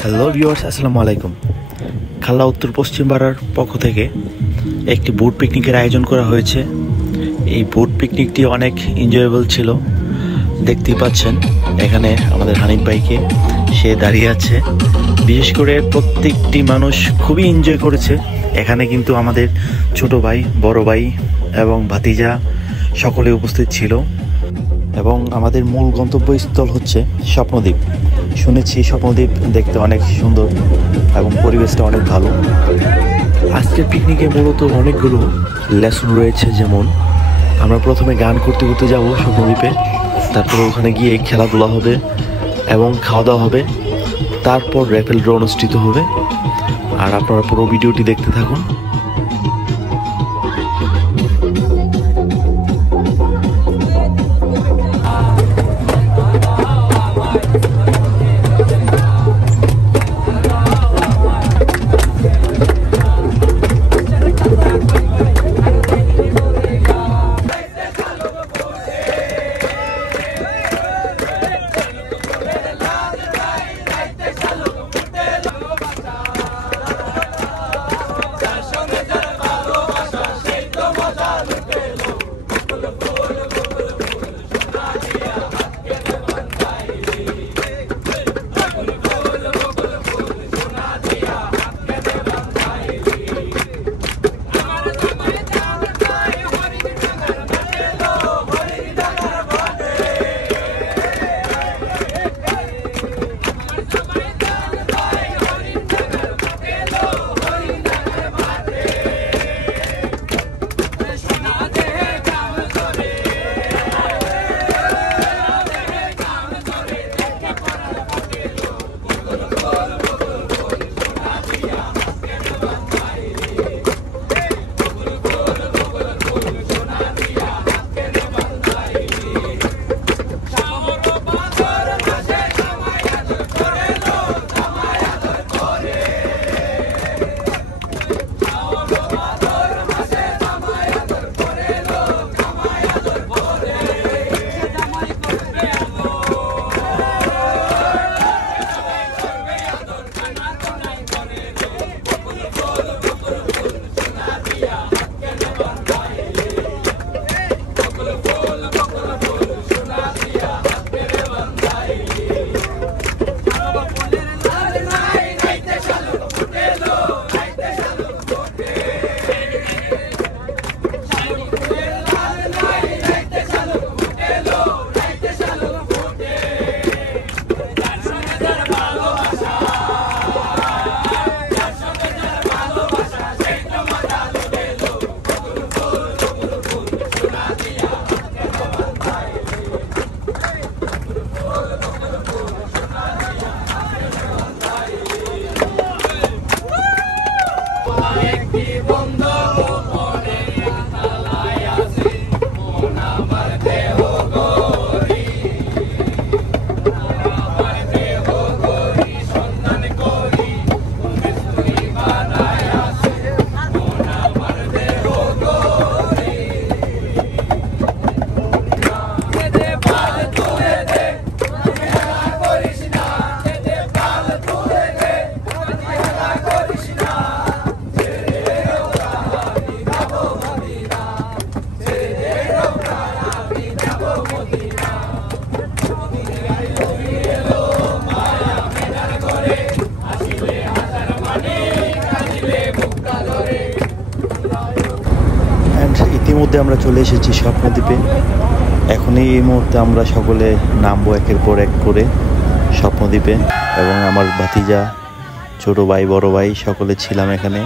Hello viewers, আসসালামু আলাইকুম। খাল্লা উত্তর পশ্চিম পাড়ার পক্ষ থেকে একটি বোট পিকনিকের আয়োজন করা হয়েছে। এই বোট পিকনিকটি অনেক এনজয়েবল ছিল। দেখতেই পাচ্ছেন এখানে আমাদের হানিফ ভাইকে, সে দাঁড়িয়ে আছে। বিশেষ করে প্রত্যেকটি মানুষ খুবই এনজয় করেছে। এখানে কিন্তু আমাদের ছোট ভাই, বড় ভাই এবং ভাতিজা সকলে উপস্থিত ছিল। এবং আমাদের মূল গন্তব্যস্থল হচ্ছে স্বপ্নদ্বীপ। শুনেছি স্বপ্নদ্বীপ দেখতে অনেক সুন্দর এবং পরিবেশটা অনেক ভালো। আজকের পিকনিকে মূলত অনেকগুলো লেসন রয়েছে, যেমন আমরা প্রথমে গান করতে করতে যাব স্বপ্নদ্বীপে, তারপর ওখানে গিয়ে খেলাধুলা হবে এবং খাওয়া দাওয়া হবে, তারপর র্যাফেল ড্র অনুষ্ঠিত হবে। আর আপনারা পুরো ভিডিওটি দেখতে থাকুন। ইতিমধ্যে আমরা চলে এসেছি স্বপ্নদ্বীপে। এখনই এই মুহূর্তে আমরা সকলে নামবো একের পর এক করে স্বপ্নদ্বীপে, এবং আমার ভাতিজা, ছোট ভাই, বড় ভাই সকলে ছিলাম এখানে।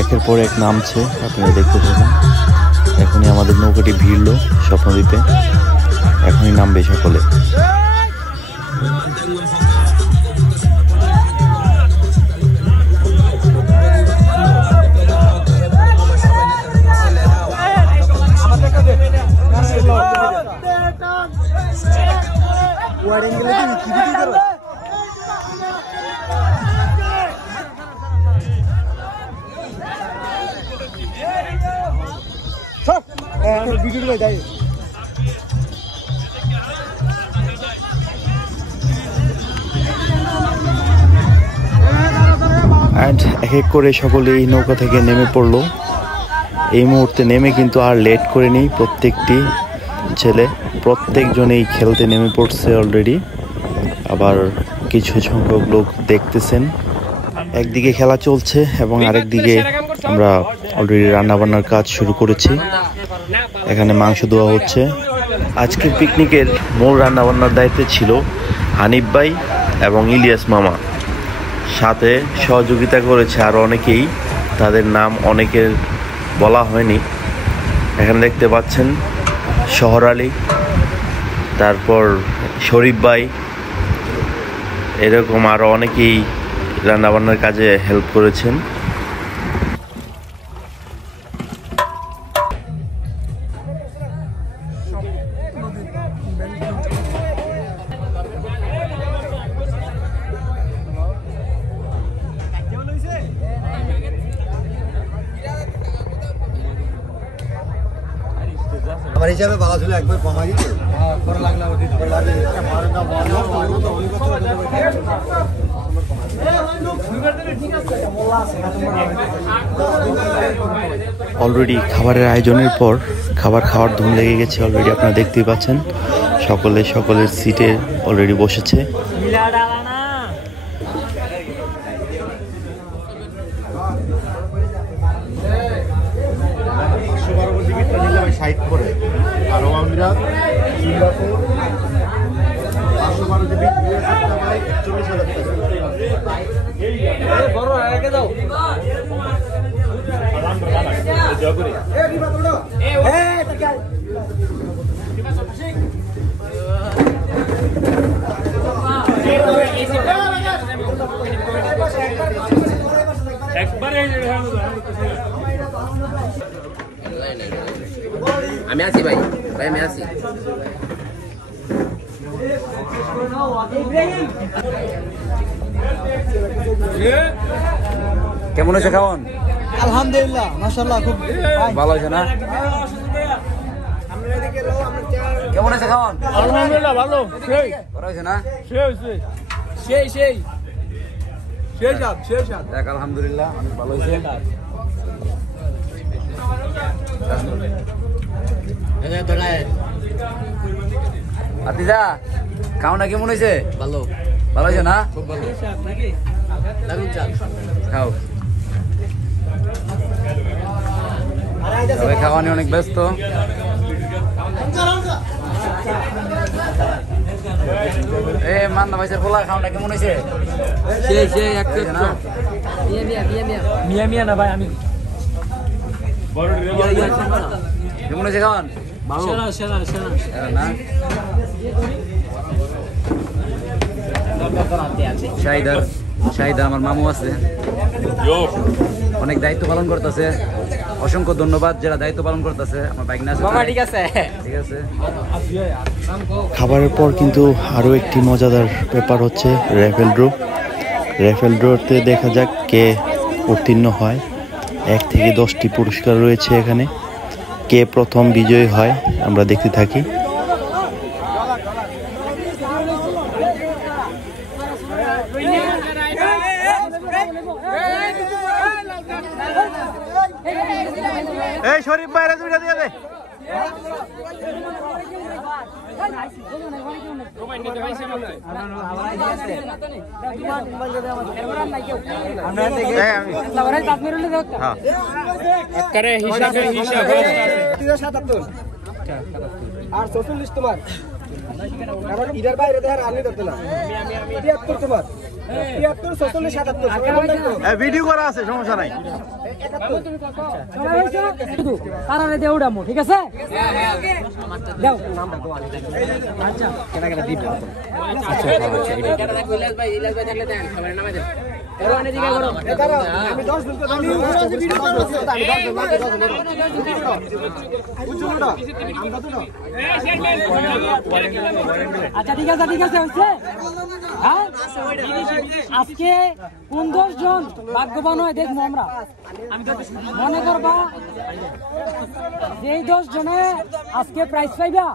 একের পর এক নামছে, আপনারা দেখতে থাকুন। এখনই আমাদের নৌকাটি ভিড়ল স্বপ্নদ্বীপে, এখনই নামবে সকলে। অ্যান্ড এক এক করে সকলেই নৌকা থেকে নেমে পড়লো। এই মুহূর্তে নেমে কিন্তু আর লেট করেনি, প্রত্যেকটি ছেলে প্রত্যেকজনেই খেলতে নেমে পড়ছে অলরেডি। আবার কিছু সংখ্যক লোক দেখতেছেন। একদিকে খেলা চলছে এবং আরেকদিকে আমরা অলরেডি রান্নাবান্নার কাজ শুরু করেছি। এখানে মাংস দেওয়া হচ্ছে। আজকের পিকনিকের মূল রান্নাবান্নার দায়িত্বে ছিল হানিফ ভাই এবং ইলিয়াস মামা, সাথে সহযোগিতা করেছে আরও অনেকেই, তাদের নাম অনেকের বলা হয়নি। এখানে দেখতে পাচ্ছেন শহর আলী, তারপর শরীফ ভাই, এরকম আরও অনেকেই রান্নাবান্নার কাজে হেল্প করেছেন। আমার হিসাবে ভালো ছিল, একবার কমাই দিতে অলরেডি খাবারের আয়োজনের পর খাবার খাওয়ার ধুম লেগে গেছে। অলরেডি আপনারা দেখতেই পাচ্ছেন সকলের সিটে অলরেডি বসেছে। আমি আছি ভাই, আমি আছি। কেমন হয়েছে খাওয়ান? আলহামদুলিল্লাহ, মাশাআল্লাহ, খুব ভালো হয়েছে না? কেমন হয়েছে খাওয়ান? আলহামদুলিল্লাহ ভালো, সেই ভালো হয়েছে না? সেই আলহামদুলিল্লাহ অনেক ভালো হয়েছে। আতিজা খাওয়াটা কেমন হয়েছে? ভালো, ভালো হয়েছে না? খুব ভালো। দারুণ চাল। খাও। সবাই খাওয়া নিয়ে অনেক ব্যস্ত। এ মান্না ভাইসের পোলা খাওয়াটা কেমন হয়েছে? সেই একটা না? মিয়া মিয়া না ভাই, আমি কেমন হয়েছে খাওয়ান? সেরা না? শাহিদার আমার মামু আছে, অনেক দায়িত্ব পালন করতেছে। অসংখ্য ধন্যবাদ যারা দায়িত্ব পালন করতেছে। আমার বাইক না ঠিক আছে। খাবারের পর কিন্তু আরও একটি মজাদার ব্যাপার হচ্ছে র্যাফেল ড্রতে দেখা যাক কে উত্তীর্ণ হয়। 1 থেকে 10টি পুরস্কার রয়েছে এখানে। কে প্রথম বিজয়ী হয় আমরা দেখতে থাকি। এই শরীফ ভাইরা দুইটা দিয়ে দে। আর 44 তোমার, কারণ ইদার বাইরে দেখার আনি ধরতে না। 73 তোমার, 73 44 77 ভিডিও করা আছে, সমস্যা নাই। তারারে দে উড়ামু, ঠিক আছে? দাও ইলাস ভাই থাকলে দেন, সবাই নামে দেন। আমি 10 জন তো আমি আচ্ছা ঠিক আছে হচ্ছে হ্যাঁ আজকে কোন 10 জন ভাগ্যবান হয় দেখবো আমরা মনে করবা যে 10 জনে আজকে প্রাইজ পাইবা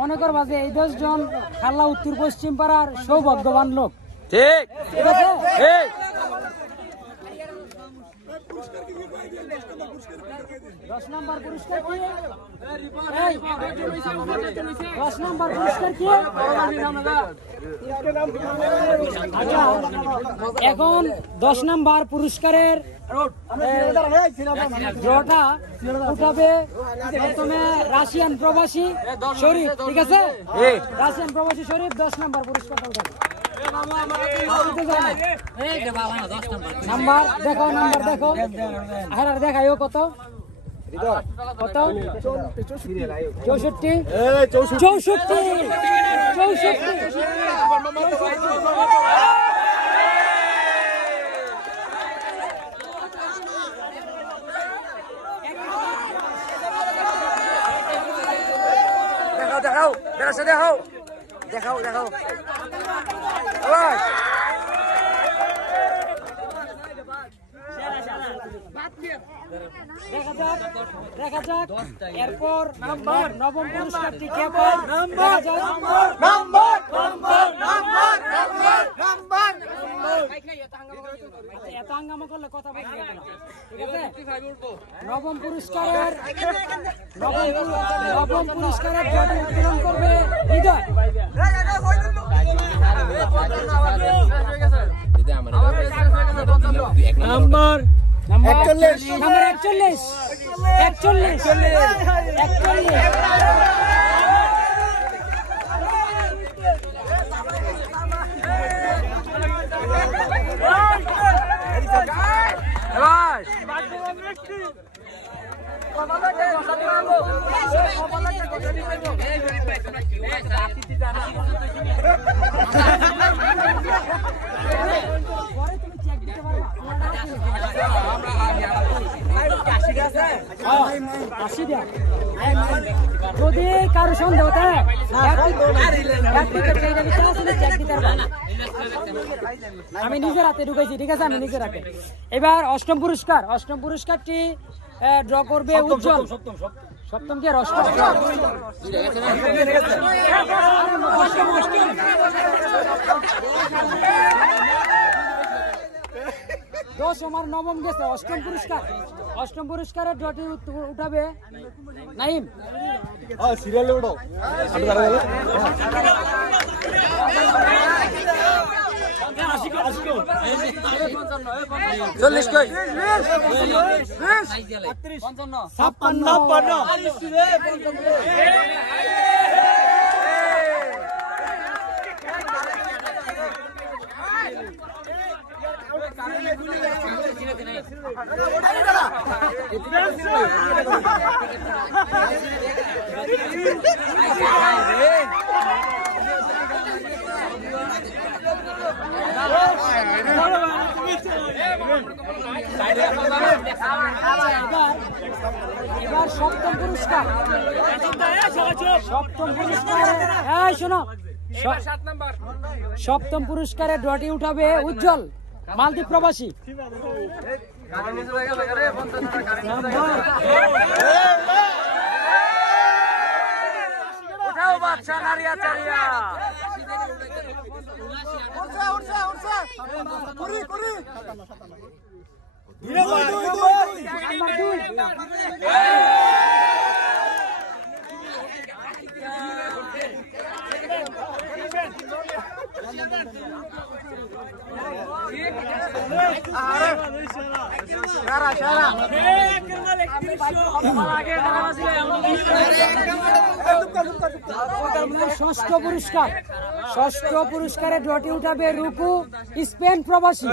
মনে করবা যে এই 10 জন খাল্লা উত্তর পশ্চিম পাড়ার সৌভাগ্যবান লোক ঠিক ঠিক আছে ঠিক 10 নম্বর পুরস্কার কি এই 10 নম্বর পুরস্কার কি আচ্ছা এখন 10 নম্বর পুরস্কারের ড্রটা উঠাবে প্রথমে রাশিয়ান প্রবাসী শরীফ ঠিক আছে রাশিয়ান প্রবাসী শরীফ 10 নম্বর পুরস্কারটা উঠাবে নাম্বার দেখো আর দেখাইও কত কত 64 দেখাও দেখা যাক এরপর নবম পুরস্কারটি কে পায় দেখা যাক এত হাঙ্গামা করলে কথা বলতে পারবে না ঠিক আছে নবম পুরস্কারের জয়টি উত্তোলন করবে হৃদয় নাম্বার 41 যদি কারো সন্দেহ থাকে আমি নিজের হাতে ঢুকেছি ঠিক আছে আমি নিজের হাতে এবার অষ্টম পুরস্কারটি ড্র করবে উজ্জ্বল সপ্তম কি আর অষ্টম দশম আর নবম গেছে অষ্টম পুরস্কারের ড্রটি উঠাবে নাইম সিরিয়ালে উঠো চল্লিশ কই 56 এবার সপ্তম পুরস্কার শোনো সপ্তম পুরস্কারের ড্রটি উঠাবে উজ্জ্বল মালদ্বীপ প্রবাসী উঠাও বাচ্চা নারিয়া চারিয়া ষষ্ঠ পুরস্কারে ড্রটি উঠাবে রুকু স্পেন প্রবাসী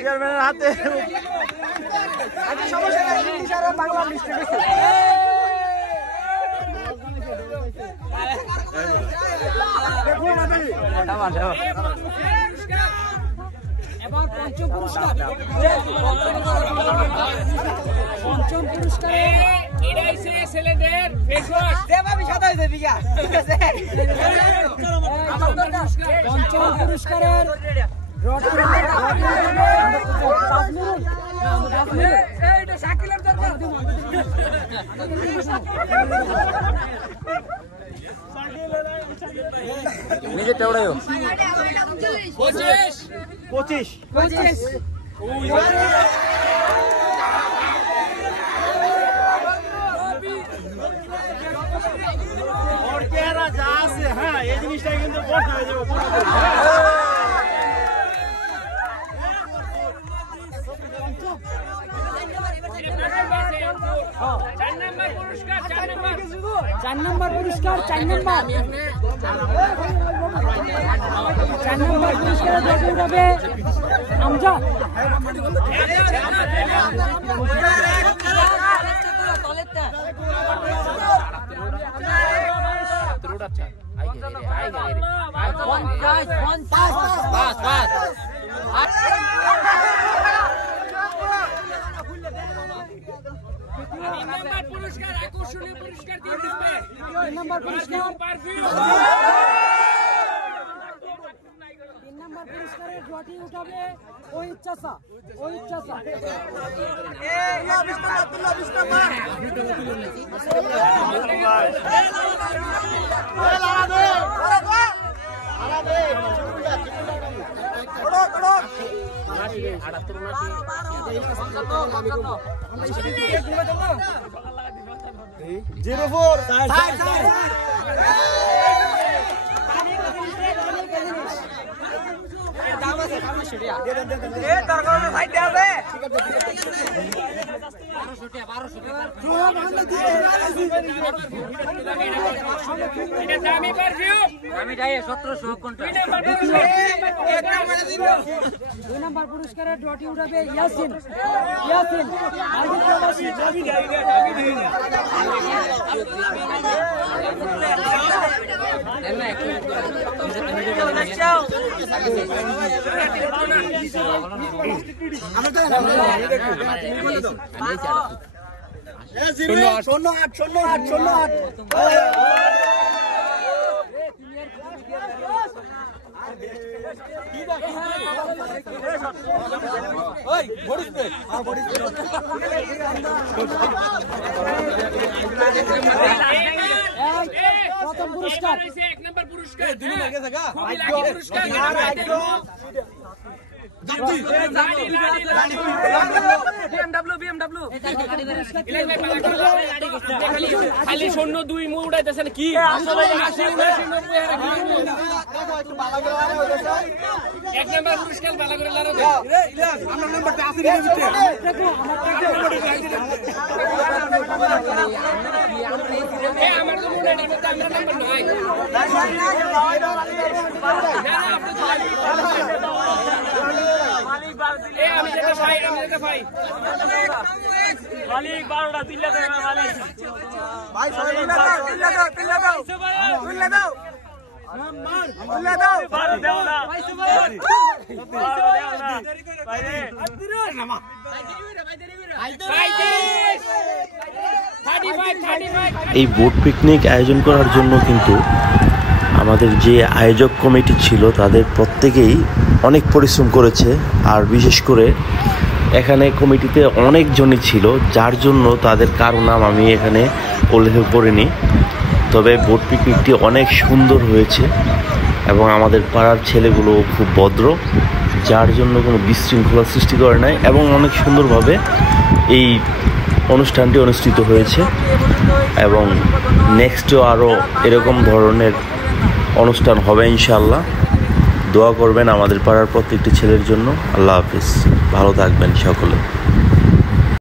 চেয়ারম্যানের হাতে সমস্যা নাই, ইংলিশ আর বাংলা মিস্টেক হয়েছে। এবার পঞ্চম পুরস্কার ছেলেদের পঞ্চম পুরস্কারের নিজেরটা ওড়াইও 25 যা আছে, হ্যাঁ এই জিনিসটা কিন্তু বড় হয়ে যাবে। চার নম্বর পুরস্কার পুরস্কারের হবে আমজাদ। পুরস্কার আকর্ষণীয় পুরস্কার দিয়ে দিবে। 3 নম্বর পুরস্কার 3 নম্বর পুরস্কারের জটি উঠাবে ওই চাচা দামি পারফিউম আমি 2 নম্বর পুরস্কারের জটি উঠাবে ইয়াসিন প্রথম পুরস্কার 1 নম্বর পুরস্কার খালি শূন্য 2 মুখ উড়াইতেছেন কি আসলে 1 নম্বর পুরস্কার ভালো করে লড়াবে আমার নাম্বারটা আছে এর ভিতরে আমার তো মনে নেই আমার নাম্বার নাই আমি যেটা ভাই মালিক 12টা তিল্লা দেয় মালিক ভাই সবাই তিল্লা দাও ভালো দেও না এই বোট পিকনিক আয়োজন করার জন্য কিন্তু আমাদের যে আয়োজক কমিটি ছিল তাদের প্রত্যেকেই অনেক পরিশ্রম করেছে। আর বিশেষ করে এখানে কমিটিতে অনেকজনই ছিল, যার জন্য তাদের কারো নাম আমি এখানে উল্লেখ করিনি। তবে বোট পিকনিকটি অনেক সুন্দর হয়েছে এবং আমাদের পাড়ার ছেলেগুলো খুব ভদ্র, যার জন্য কোনো বিশৃঙ্খলা সৃষ্টি করে নাই এবং অনেক সুন্দরভাবে এই অনুষ্ঠানটি অনুষ্ঠিত হয়েছে এবং নেক্সটও আরও এরকম ধরনের অনুষ্ঠান হবে ইনশাআল্লাহ। দোয়া করবেন আমাদের পাড়ার প্রত্যেকটি ছেলের জন্য। আল্লাহ হাফিজ, ভালো থাকবেন সকলে।